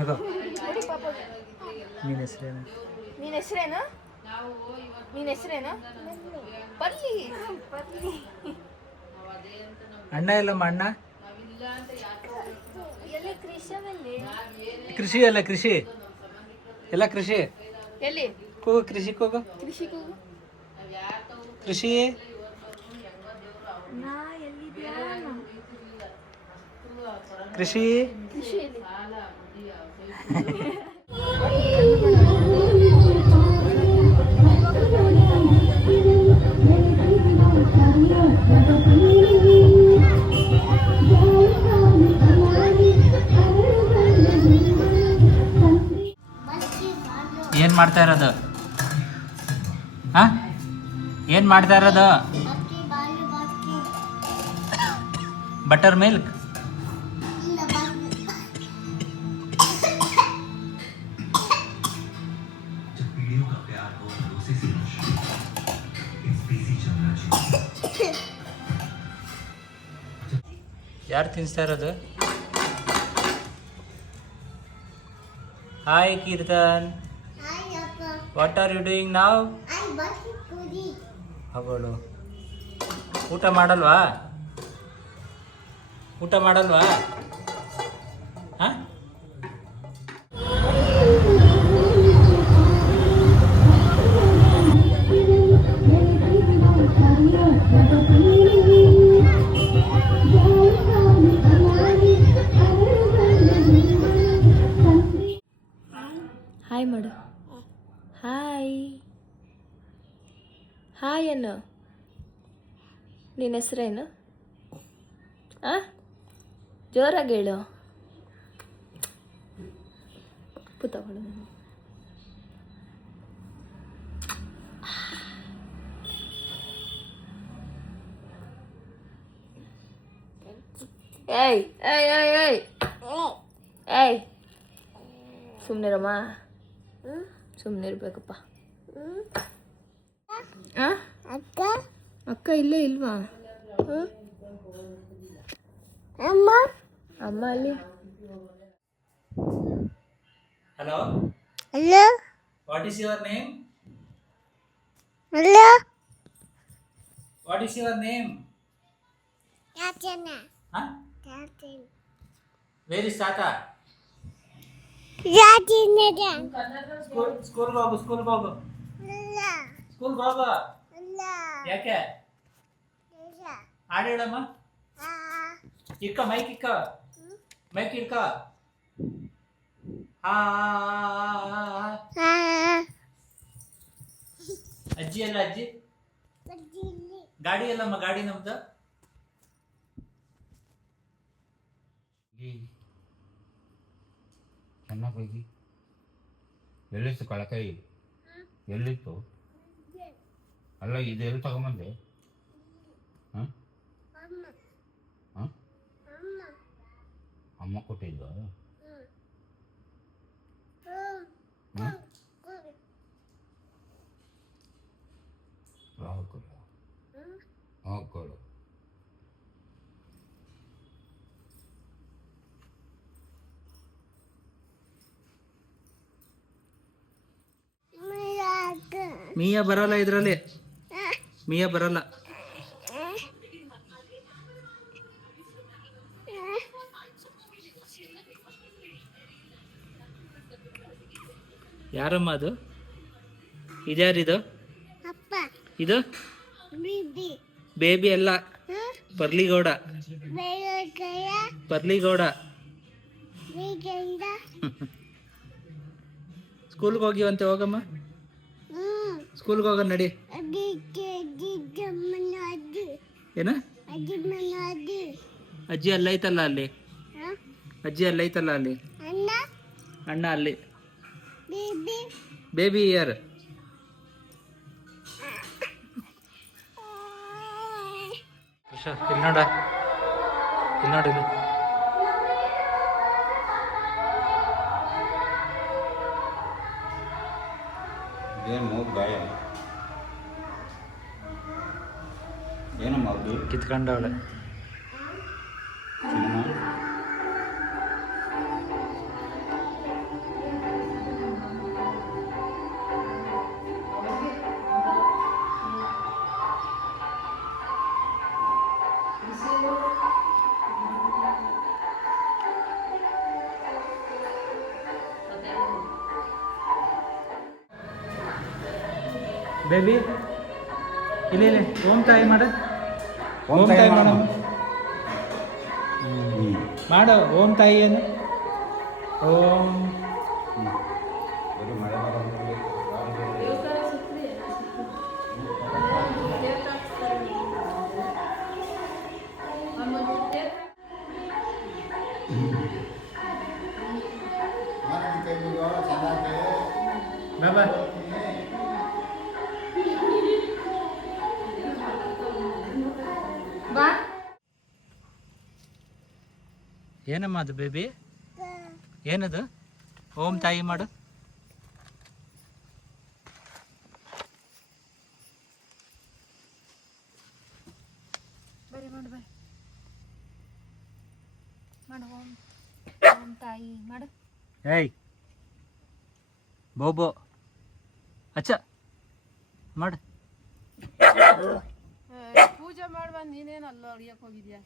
ಆಗ ನೋಡಿ ಪಾಪ ನಿನ್ನ ಹೆಸರೇನು? ನಿನ್ನ ಹೆಸರೇನು? ನಿನ್ನ ಹೆಸರೇನು? ಬರ್ಲಿ ಬರ್ಲಿ. ಅಣ್ಣ ಎಲ್ಲಮ್ಮ ಅಣ್ಣ? ಎಲ್ಲಿ ಕೃಷಿಯಲ್ಲಿ? ಕೃಷಿ ಅಲ್ಲ ಕೃಷಿ ಎಲ್ಲ ಕೃಷಿ. ಎಲ್ಲಿ ಕೂಗು ಕೃಷಿ ಕೂಗು. ಕೃಷಿಗೂ ಕೃಷಿ ನಾ ಎಲ್ಲಿದ್ಯಾ? ಕೃಷಿ ಕೃಷಿಯಲ್ಲಿ ಏನು ಮಾಡ್ತಾ ಇರೋದು? ಹಾಂ ಏನು ಮಾಡ್ತಾ ಇರೋದು? Butter milk. ಯಾರು ತಿನ್ನಿಸ್ತಾ ಇರೋದು? Hi Keerthan, what are you doing now? ಅವಳು ಊಟ ಮಾಡಲ್ವಾ? ಊಟ ಮಾಡಲ್ವಾ? ಹಾಂ ಹಾಯ್ ಮಾಡು. ಹಾಯ್ ಹಾಯ್ ಅನ್ನು. ನಿನ್ನ ಹೆಸರೇನು? ಆ ಜೋರಾಗಿ ಹೇಳು. ಉಪ್ಪು ತಗೊಳ್ಳು. ಏಯ್ ಏಯ್ ಏಯ್ ಏಯ್ ಏಯ್ ಸುಮ್ಮನಿರಮ್ಮ, ಸುಮ್ಮನೆ ಇರ್ಬೇಕಪ್ಪ. ಅಕ್ಕ ಅಕ್ಕ ಇಲ್ಲೇ ಇಲ್ವಾ? ಅಮ್ಮ ಅಮ್ಮ ಅಲ್ಲಿ. Hello hello what is your name? Hello what is your name? Yachana ಹಾಂ ಯಾಚನ ವೇರ್ ಇಸ್ ತಾತ? ಯಾಚನ ಸ್ಕೂಲ್ಗೆ ಹೋಗು, ಸ್ಕೂಲ್ಗೆ ಹೋಗು, ಇಲ್ಲ ಸ್ಕೂಲ್ಗೆ ಹೋಗು. ಇಲ್ಲ ಯಾಕೆ? ಇಲ್ಲ ಹಾಡು ಹೇಳಮ್ಮ. ಇಕ್ಕ ಮೈಕ್ ಇಕ್ಕ, ಮೈಕ್ ಇಡ್ಕ. ಅಜ್ಜಿ ಅಲ್ಲ ಅಜ್ಜಿ? ಗಾಡಿ ಅಲ್ಲಮ್ಮ, ಗಾಡಿ ನಮ್ದು. ಚೆನ್ನಾಗಿ ಎಲ್ಲಿತ್ತು ಕಳಕಾಯಿ? ಎಲ್ಲಿತ್ತು? ಅಲ್ಲ ಇದು ಎಲ್ಲಿ ತಗೊಂಬಂದೆ? ಹಾಂ ಹಾಂ ಅಮ್ಮ ಕೊಟ್ಟಿದ್ದ? ಹಾಕೊಡು ಹಾಕೊಡು. ಮೀಯ ಬರಲ್ಲ ಇದರಲ್ಲಿ, ಮೀಯ ಬರಲ್ಲ. ಯಾರಮ್ಮ ಅದು? ಇದ್ಯಾರಿದು? ಇದು ಬೇಬಿ ಅಲ್ಲ, ಪರ್ಲಿಗೌಡ. ಪರ್ಲಿಗೌಡ. ಸ್ಕೂಲ್ಗೆ ಹೋಗಿವಂತೆ, ಹೋಗಮ್ಮ ಸ್ಕೂಲ್ಗೆ ಹೋಗ ನಡಿ. ಏನ? ಅಜ್ಜಿ ಅಲ್ಲೈತಲ್ಲ ಅಲ್ಲಿ, ಅಜ್ಜಿ ಅಲ್ಲೈತಲ್ಲ ಅಲ್ಲಿ, ಅಣ್ಣ ಅಲ್ಲಿ. Baby year. ಇಲ್ಲಿ ನೋಡ, ಇಲ್ಲಿ ನೋಡಿ. ಏನು ಮೂಗು ಗಾಯ? ಏನಮ್ಮ ಅದು? ಕಿತ್ಕೊಂಡವಳೆ. ಸಿನಿಮಾ ಬೇಬಿ ಇಲ್ಲಿ ಇಲ್ಲಿ ಓಂ ತಾಯಿ ಮಾಡು. ಓಂ ತಾಯಿ ಮಾಡು. ಮಾಡು. ಮಾಡು ಓಂ ತಾಯಿ ಏನು ಓಂ. ಬರೀ ಮಳೆ ಬರೋದು. ಬಾಬಾ ಏನಮ್ಮ ಅದು ಬೇಬಿ ಏನದು ಓಂ ತಾಯಿ ಮಾಡು. ಬರಿ ಮಾಡು ಬರಿ ಮಾಡು ಓಂ ಓಂ ತಾಯಿ ಮಾಡು. ಏಯ್ ಬೋಬೋ ಅಚ್ಚ ಮಾಡು. ಪೂಜೆ ಮಾಡುವ ನೀನೇನು ಅಲ್ಲ ಅಡಿಯಕ್ಕೆ ಹೋಗಿದ್ಯಾ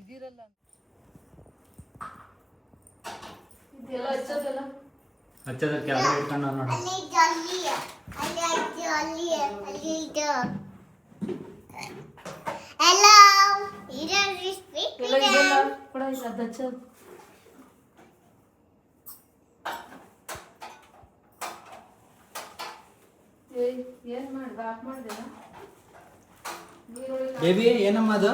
ಇದಿರಲ್ಲ ಇದೆಲ್ಲ ಹಚ್ಚೋದಲ್ಲ ಹಚ್ಚದ ಕೆಳಗಡೆ ಇಟ್ಕೊಂಡು ನೋಡು. ಅಲ್ಲಿ ಜಲ್ಲಿ ಅಲ್ಲಿ ಐತಿ ಅಲ್ಲಿ ಅಲ್ಲಿ ಇದು hello ಇದು ಸ್ಪೀಕ್ ಎಲ್ಲ ಇದೆಲ್ಲ ಕೂಡ ಇಲ್ಲ ಅದು ಹಚ್ಚೋದು. ಏನ್ ಮಾಡಿ ಬಾಕ್ ಮಾಡ್ದೇನ ನೀರೊಳಗೆ ಬೇಬಿ ಏನಮ್ಮ ಅದು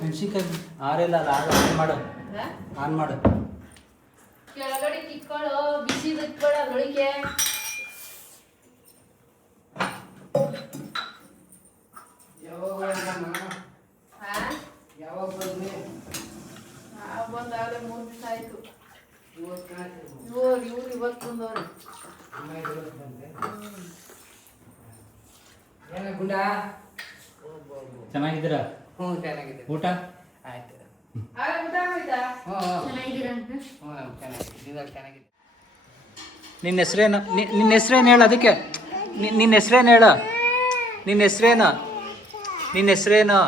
ಮೆಣಸಿನ್ಕಾಯಿ ಆರೆಲ್ಲ ಅಲ್ಲ ಆನ್ ಮಾಡು ಆನ್ ಮಾಡು. ಕೆಳಗಡೆ ಕಿಕ್ಕೊಳ್ಳು ಬಿಸಿ ಇಟ್ಬೇಡ ಅದ್ರೊಳಗೆ. ಬಂದಾಗಲೇ 3 ದಿವಸ ಆಯ್ತು. ಇವ್ರು ಇವತ್ತು ಬಂದವ್ರು. ಚೆನ್ನಾಗಿದ್ದೀರಾ? ಹ್ಞೂ ಚೆನ್ನಾಗಿದೆ. ಊಟ ಆಯ್ತು. ಊಟ ಆಯ್ತಾ? ಹ್ಞೂ ಚೆನ್ನಾಗಿದ್ದೀರಾ ಅಂತ? ಹ್ಞೂ ಚೆನ್ನಾಗಿದೆ. ನೀವು ಚೆನ್ನಾಗಿದೆ. ನಿನ್ನ ಹೆಸ್ರೇನು ನಿನ್ನ ಹೆಸ್ರೇನು ಹೇಳು ಅದಕ್ಕೆ ನಿನ್ನ ಹೆಸ್ರೇನು ಹೇಳು ನಿನ್ನ ಹೆಸ್ರೇನು ನಿನ್ನ ಹೆಸ್ರೇನು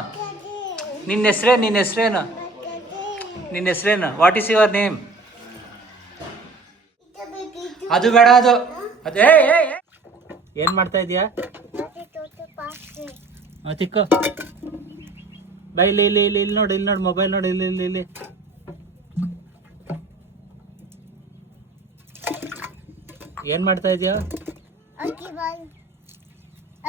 ನಿನ್ನ ಹೆಸ್ರೇನು ನಿನ್ನ ಹೆಸ್ರೇನು ನಿನ್ನ ಹೆಸ್ರೇನು ವಾಟ್ ಈಸ್ ಯುವರ್ ನೇಮ್? ಅದು ಬೇಡ ಅದು ಅದೇ ಏನು ಮಾಡ್ತಾ ಇದೀಯಾ? ತಿಕ್ಕೋ ಬೈ ಇಲ್ಲಿ ಇಲ್ಲಿ ಇಲ್ಲಿ ಇಲ್ಲಿ ನೋಡಿ ಇಲ್ಲಿ ನೋಡಿ ಮೊಬೈಲ್ ನೋಡಿ ಇಲ್ಲಿ ಇಲ್ಲಿ ಇಲ್ಲಿ ಏನು ಮಾಡ್ತಾ ಇದೀಯಾ? ಅಕ್ಕಿ ಬಾಯ್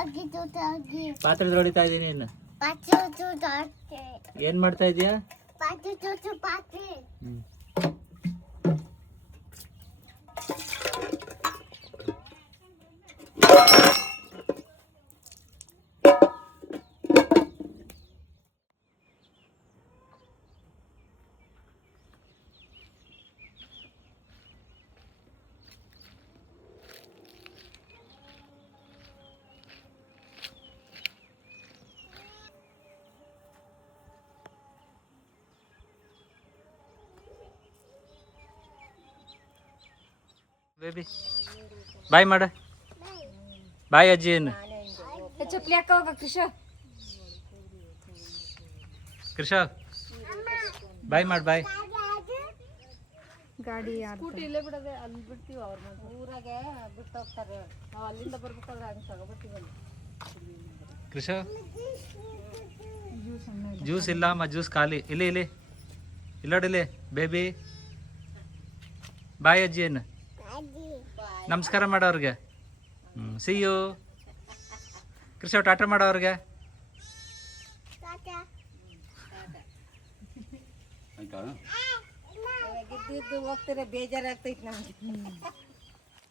ಅಕ್ಕಿ ತೂತ ಅಕ್ಕಿ ಪಾತ್ರೆ ಹೊಡಿತಾ ಇದೀನಿ ಇನ್ನು ಪಾತ್ರೆ ತೂತ ಅಕ್ಕಿ ಏನು ಮಾಡ್ತಾ ಇದೀಯಾ? ಪಾತ್ರೆ ತೂತ ಪಾತ್ರೆ ಬೇಬಿ ಬಾಯ್ ಮಾಡ ಬಾಯ್ ಅಜ್ಜಿ ಏನು ಚಪ್ಪಲಿ ಹಾಕ ಹೋಗ ಕೃಷ ಕೃಷ ಬಾಯ್ ಮಾಡಿ ಬಾಯ್. ಗಾಡಿ ಸ್ಕೂಟಿ ಇಲ್ಲೇ ಬಿಡದೆ ಅಲ್ಲಿ ಬಿಡ್ತೀವಿ ಅವ್ರ ಊರಾಗೆ ಬಿಟ್ಟು ಹೋಗ್ತಾರೆ. ನಾವು ಅಲ್ಲಿಂದ ಬರ್ಬೇಕಾದ್ರೆ ಹಂಗೆ ತಗೋಬರ್ತೀವಲ್ಲ. ಕೃಷ ಜ್ಯೂಸ್ ಇಲ್ಲ ಅಮ್ಮ ಜ್ಯೂಸ್ ಖಾಲಿ ಇಲ್ಲಿ ಇಲ್ಲಿ ಇಲ್ಲೋಡಿಲ್ಲಿ ಬೇಬಿ ಬಾಯ್ ಅಜ್ಜಿ ಏನು ನಮಸ್ಕಾರ ಮಾಡೋವ್ರಿಗೆ. ಸಿ ಯು ಕೃಷಿ ಟಾಟಾ ಮಾಡೋವ್ರಿಗೆ. ಆಯ್ತಾ? ಗಿದ್ದು ಹೋಗ್ತಾರೆ ಬೇಜಾರಾಗ್ತೈತೆ ನಮ್ಗೆ.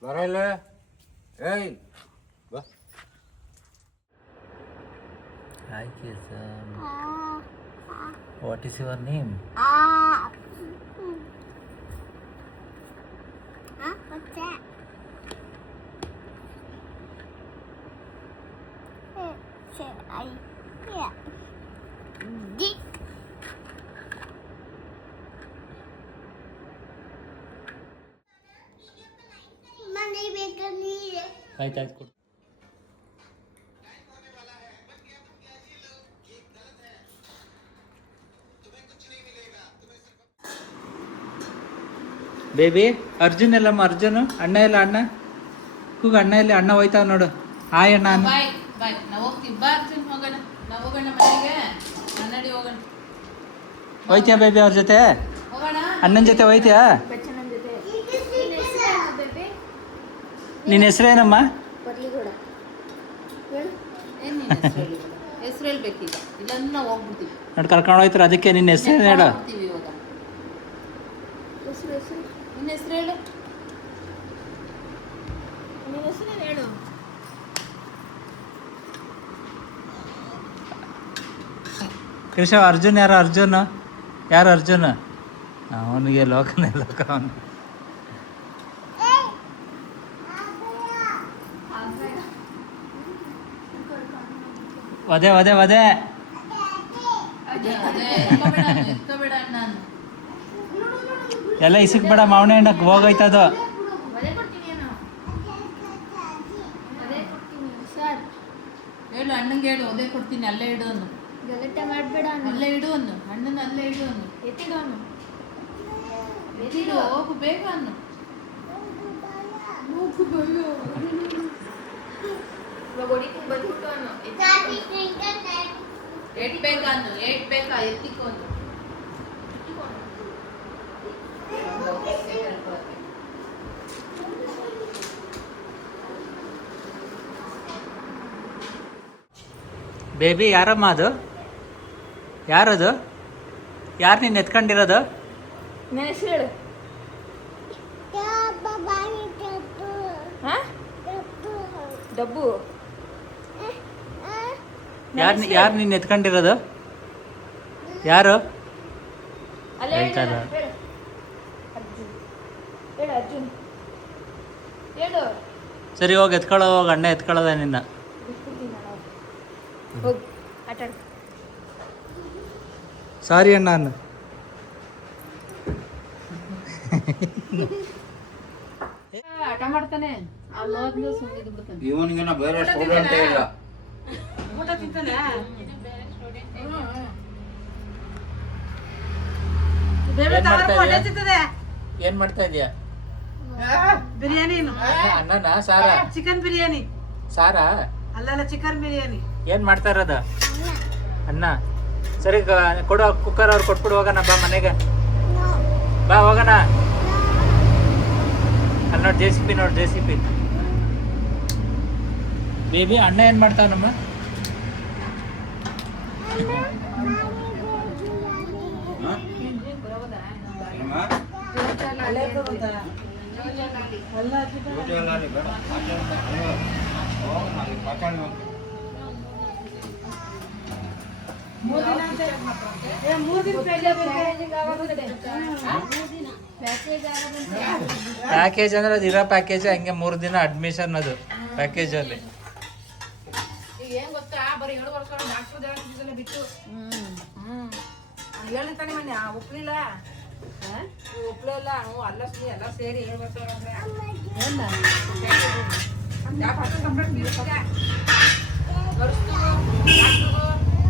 ಬರಲ್ಲ ಏಯ್ ಬಾ. Hi kids, what is your name? what's that? Yeah. Dick. Money maker need it. ಆಯ್ತಾಯ್ತು ಕೊಡು. ಬೇಬಿ ಅರ್ಜುನ್ ಎಲ್ಲಮ್ಮ ಅರ್ಜುನ್ ಅಣ್ಣ ಎಲ್ಲ ಅಣ್ಣ ಕೂಗ ಅಣ್ಣ ಇಲ್ಲಿ, ಅಣ್ಣ ಹೋಯ್ತಾವ ನೋಡು. ಹಾಯ್ ಅಣ್ಣ ಅನ್ನು. ಬಾಯ್ ಬಾಯ್. ನಾವು ಹೋಗ್ತೀವಿ, ಬಾ ಅರ್ಜುನ್ ಹೋಗೋಣ. ನಾವು ಹೋಗೋಣ ಮನೆಗೆ, ಕನ್ನಡಿ ಹೋಗೋಣ. ಹೋಯ್ತೀಯಾ ಬೇಬಿ ಅವ್ರ ಜೊತೆ? ಹೋಗೋಣ ಅಣ್ಣನ ಜೊತೆ ಹೋಯ್ತೀಯಾ? ಬಚ್ಚಣ್ಣನ ಜೊತೆ. ನಿನ್ನ ಹೆಸರೇನಮ್ಮ? ಏನು ನಿನ್ನ ಹೆಸರು ಹೇಳ್ಬೇಕೀಗ, ಇಲ್ಲಾಂದ್ರೆ ನಾವು ಹೋಗ್ಬಿಡ್ತೀವಿ. ನೋಡಿ ಕರ್ಕೊಂಡು ಹೋಯ್ತಾರೆ, ಅದಕ್ಕೆ ನಿನ್ನ ಹೆಸರೇನು ಹೇಳು? ಹೋಗ್ತೀವಿ ಇವಾಗ. ನಿನ್ನ ಹೆಸರು ಹೇಳು. ನಿನ್ನ ಹೆಸರು ಹೇಳು. ಕೃಷ್ಣ. ಅರ್ಜುನ್ ಯಾರು? ಅರ್ಜುನ್ ಯಾರು? ಅರ್ಜುನ್ ಅವನಿಗೆ ಲೋಕನೇ ಲೋಕ ಅವನು. ಒದೆ ಒದೆ ಒದೆ. ಎತ್ಕೋಬೇಡ ಅಣ್ಣ. ಎಲ್ಲ ಇಸಕ್ಬೇಡ, ಮಾವನೇ ಹಣ್ಣಕ್ಕೆ ಹೋಗೈತದು. ಹೇಳು ಅಣ್ಣಂಗೆ, ಹೇಳು ಒದೆ ಕೊಡ್ತೀನಿ, ಅಲ್ಲೇ ಇಡು ಅನ್ನು. ಗಲಾಟೆ ಮಾಡಬೇಡ. ಅಲ್ಲೇ ಇಡು ಅನ್ನು, ಅಣ್ಣನ ಅಲ್ಲೇ ಇಡು ಅನ್ನು. ಎತ್ತಿಡು ಅನ್ನು, ಎತ್ತಿಡು, ಹೋಗು ಬೇಗ ಅನ್ನು. ಎಟ್ಬೇಕಾ ಅನ್ನು, ಎಟ್ಬೇಕಾ, ಎತ್ತಿಕೊ ಅನ್ನು. ಬೇಬಿ ಯಾರಮ್ಮ ಅದು? ಯಾರದು? ಯಾರು ನೀನು ಎತ್ಕೊಂಡಿರೋದು? ನನ್ನ ಹೆಸರು ಹೇಳು. ಡಬ್ಬು. ಯಾರು ನೀನು ಎತ್ಕೊಂಡಿರೋದು? ಯಾರು ಹೇಳ್ತಾರೆ? ಹೇಳು ಅರ್ಜುನ್, ಹೇಳು. ಸರಿ ಹೋಗಿ ಎತ್ಕೊಳ್ಳೋ, ಹೋಗಿ ಅಣ್ಣ ಎತ್ಕೊಳ್ಳೋದ ನಿನ್ನ. ಹೋಗಿ ಆಟಾಡು. ಸಾರಿ ಅಣ್ಣ ಅನ್ನು. ಆಟ ಮಾಡ್ತಾನೆ, ಅಲ್ಲಿ ಹೋದ್ಲು ಸುಮ್ಮನೆ ಬಿಡ್ತಾನೆ. ಇವನಿಗೆ ಬೇರೆ ಸ್ಟೂಡೆಂಟೇ ಇಲ್ಲ. ಊಟ ತಿಂತಾನೆ. ಏನ್ ಮಾಡ್ತಾ ಇದೀಯ? ಬಿರಿಯಾನಿ, ಅನ್ನನ ಸಾರ? ಚಿಕನ್ ಬಿರಿಯಾನಿ. ಸಾರ ಅಲ್ಲಲ್ಲ, ಚಿಕನ್ ಬಿರಿಯಾನಿ. ಏನ್ ಮಾಡ್ತಾ ಇರೋದ? ಅನ್ನ. ಸರಿ ಕೊಡು, ಕುಕ್ಕರ್ ಅವ್ರು ಕೊಟ್ಬಿಡು, ಹೋಗೋಣ ಬಾ ಮನೆಗೆ. ಬಾ ಹೋಗೋಣ. ಅಲ್ಲಿ ನೋಡಿ JCB, ನೋಡಿ JCB. ಬೇಬಿ ಅಣ್ಣ ಏನ್ ಮಾಡ್ತಾವನಮ್ಮ? ಪ್ಯಾಕೇಜ್ ಅಂದ್ರೆ ಅದು ಇರೋ ಪ್ಯಾಕೇಜ್, ಹಂಗೆ 3 ದಿನ ಅಡ್ಮಿಷನ್, ಅದು ಪ್ಯಾಕೇಜ್ ಅಲ್ಲಿ. ಈಗ ಏನ್ ಗೊತ್ತಾ, ಬರೀ 7 ವರ್ಷ ಡಾಕ್ಟರ್ ಬಿಟ್ಟು ಹೇಳ್ತಾನೆ ಮೊನ್ನೆ ಒಪ್ಲಿಲ್ಲ, ಒಪ್ಲಿಲ್ಲ. ಅಲ್ಲ ಎಲ್ಲ ಸೇರಿ 7 ವರ್ಷ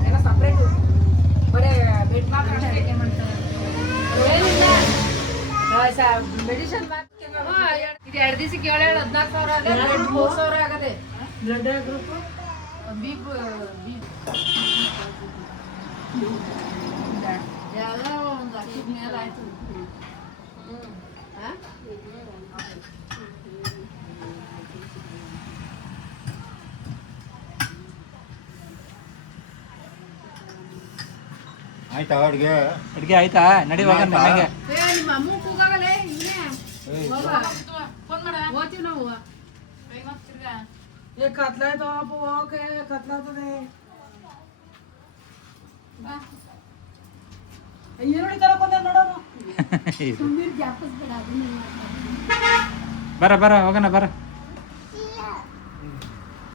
ಎಲ್ಲ ಸಪ್ರೇಟು. ಬರೀ ಬೆಡ್ ಮಾತ್ರ ಮೆಡಿಸಿನ್ ಇದು 2 ದಿವಸಕ್ಕೆ 14,000 ಆಗ 3,000 ಆಗದೆ. ಬ್ಲಡ್ ಗ್ರೂಪ್ ಎಲ್ಲ ಒಂದು ಲಕ್ಷದ ಮೇಲೆ ಆಯ್ತು. ಆಯ್ತಾ ಅಡ್ಗೆ? ಅಡ್ಗೆ ಆಯ್ತಾ? ನಡಿ ಹೋಗೋಣ ಮನೆಗೆ. ನಿಮ್ಮ ಅಮ್ಮ ಕೂಗಾಗಲೇ ಇವನೇ ಫೋನ್ ಮಾಡ ಹೋಗ್ತೀವಿ ನಾವು. ಕತ್ಲಾಯ್ತು ಅಪ್ಪ, ಹೋಗಕ್ಕೆ ಕತ್ಲಾಗ್ತದೆ. ಈರುಳ್ಳಿ ತರಕೊಂಡೆ ನೋಡೋಣ. ಬರ ಬರ ಹೋಗೋಣ ಬರ.